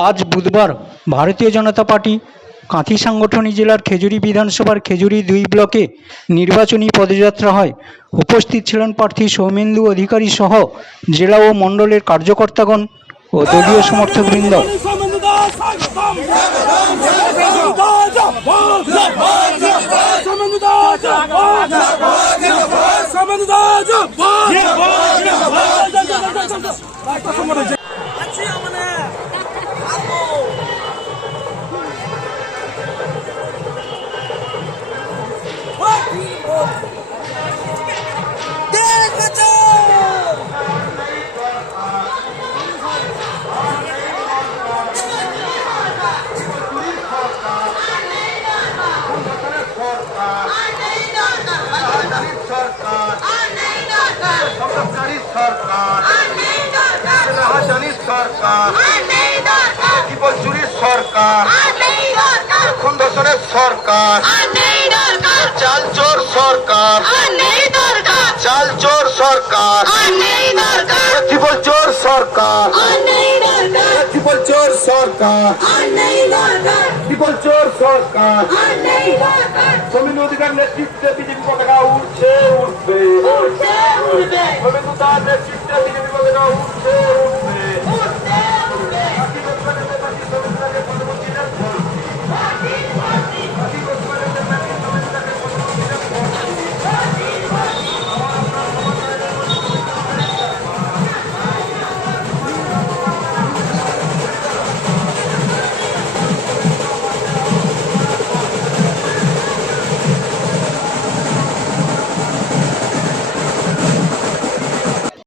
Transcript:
আজ বুধবার ভারতীয় জনতা পার্টি কাঁথি সাংগঠনিক জেলার খেজুরি বিধানসভার খেজুরি দুই ব্লকে নির্বাচনী পদযাত্রা হয় উপস্থিত ছিলেন প্রার্থী সৌমেন্দু অধিকারী সহ জেলা ও মণ্ডলের কার্যকর্তাগণ ও দলীয় সমর্থকবৃন্দ সরকার রাজধানী সরকার চোর সরকার চাল চোর সরকার। জীবন চোর সরকার। জীবন চোর সরকার। জীবন চোর সরকার। শ্রমিক অধিকার নেতৃত্বে বিজেপি পতাকা উঠছে উঠবে শ্রমিক নেতৃত্বে বিজেপি পতাকা উঠছে